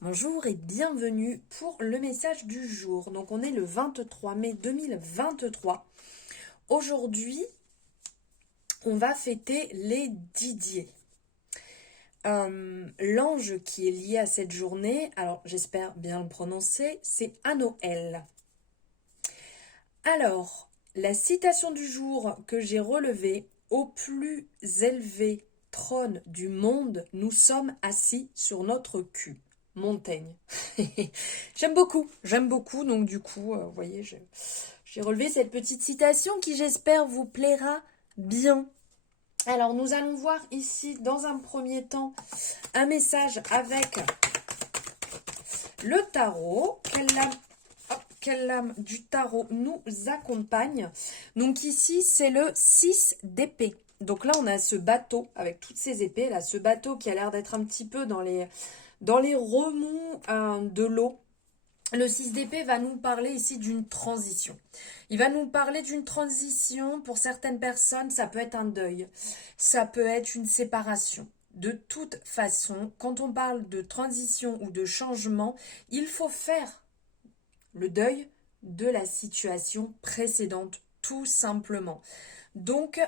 Bonjour et bienvenue pour le message du jour. Donc on est le 23 mai 2023. Aujourd'hui, on va fêter les Didier. L'ange qui est lié à cette journée, alors j'espère bien le prononcer, c'est Anoël. Alors, la citation du jour que j'ai relevée, au plus élevé trône du monde, nous sommes assis sur notre cul. Montaigne. J'aime beaucoup, donc du coup, vous voyez, j'ai relevé cette petite citation qui, j'espère, vous plaira bien. Alors, nous allons voir ici, dans un premier temps, un message avec le tarot. Quelle lame du tarot nous accompagne? Donc ici, c'est le 6 d'épée. Donc là, on a ce bateau avec toutes ces épées, là, ce bateau qui a l'air d'être un petit peu dans les remous de l'eau. Le 6 d'épée va nous parler ici d'une transition. Il va nous parler d'une transition. Pour certaines personnes, ça peut être un deuil, ça peut être une séparation. De toute façon, quand on parle de transition ou de changement, il faut faire le deuil de la situation précédente, tout simplement. Donc,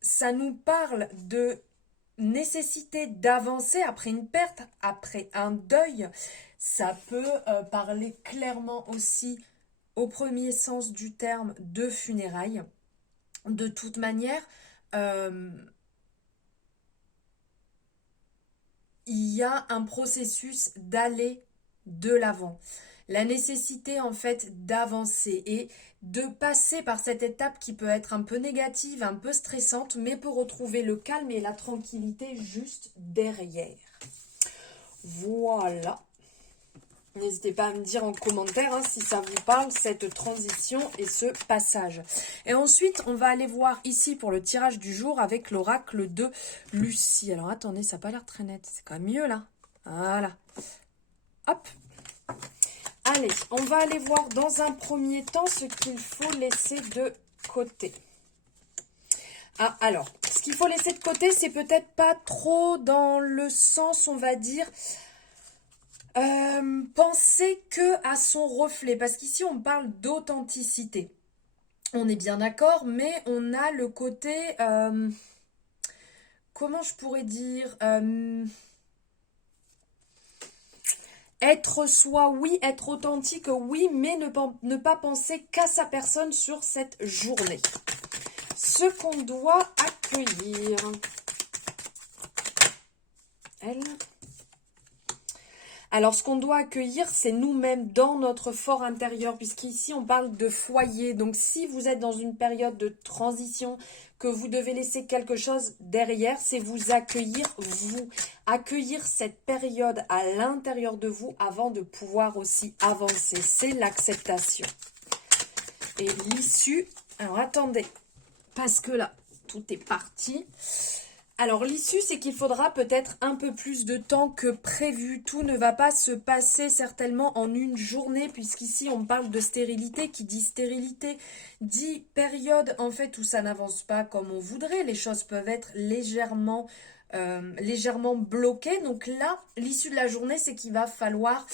ça nous parle de nécessité d'avancer après une perte, après un deuil. Ça peut parler clairement aussi, au premier sens du terme, de funérailles. De toute manière, il y a un processus d'aller de l'avant. La nécessité en fait d'avancer et de passer par cette étape qui peut être un peu négative, un peu stressante, mais pour retrouver le calme et la tranquillité juste derrière. Voilà. N'hésitez pas à me dire en commentaire si ça vous parle, cette transition et ce passage. Et ensuite, on va aller voir ici pour le tirage du jour avec l'oracle de Lucie. Alors attendez, ça n'a pas l'air très net. C'est quand même mieux là. Voilà. Hop. Allez, on va aller voir dans un premier temps ce qu'il faut laisser de côté. Ah, alors, ce qu'il faut laisser de côté, c'est peut-être pas trop dans le sens, on va dire, penser que à son reflet. Parce qu'ici, on parle d'authenticité. On est bien d'accord, mais on a le côté, comment je pourrais dire, être soi, oui, être authentique, oui, mais ne pas penser qu'à sa personne sur cette journée. Ce qu'on doit accueillir. Alors, ce qu'on doit accueillir, c'est nous-mêmes dans notre fort intérieur, puisqu'ici, on parle de foyer. Donc, si vous êtes dans une période de transition, que vous devez laisser quelque chose derrière, c'est vous. Accueillir cette période à l'intérieur de vous avant de pouvoir aussi avancer. C'est l'acceptation. Et l'issue, alors attendez, parce que là, tout est parti. Alors l'issue, c'est qu'il faudra peut-être un peu plus de temps que prévu. Tout ne va pas se passer certainement en une journée, puisqu'ici on parle de stérilité. Qui dit stérilité dit période en fait où ça n'avance pas comme on voudrait. Les choses peuvent être légèrement bloquées. Donc là, l'issue de la journée, c'est qu'il va falloir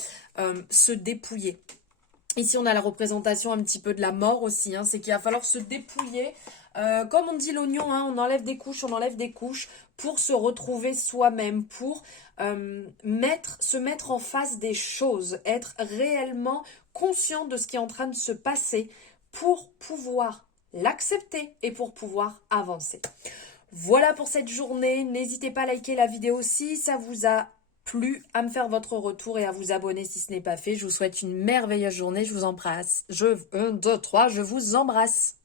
se dépouiller. Ici, on a la représentation un petit peu de la mort aussi, c'est qu'il va falloir se dépouiller. Comme on dit l'oignon, on enlève des couches pour se retrouver soi-même, pour se mettre en face des choses, être réellement conscient de ce qui est en train de se passer pour pouvoir l'accepter et pour pouvoir avancer. Voilà pour cette journée. N'hésitez pas à liker la vidéo si ça vous a plu, à me faire votre retour et à vous abonner si ce n'est pas fait. Je vous souhaite une merveilleuse journée. Je vous embrasse. 1, 2, 3, je vous embrasse.